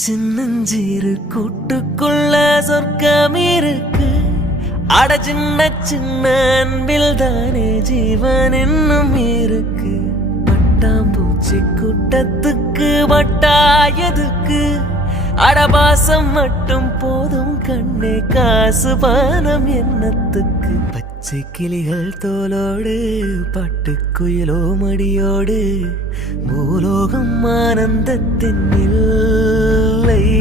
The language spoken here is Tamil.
சின்னஞ்சீரு கூட்டுக்குள்ள சொர்க்கம் இருக்கு. அட சின்ன சின்ன அன்பில் தானே ஜீவன் இன்னும் இருக்கு. பட்டாம்பூச்சி கூட்டத்துக்கு வட்டாயதுக்கு அடபாசம் மட்டும் போதும் கண்ணே, காசு பானம் என்னத்துக்கு. பச்சை கிளிகள் தோலோடு பட்டுக்குயிலோ மடியோடு பூலோகம் ஆனந்தத்தின் இல்லை.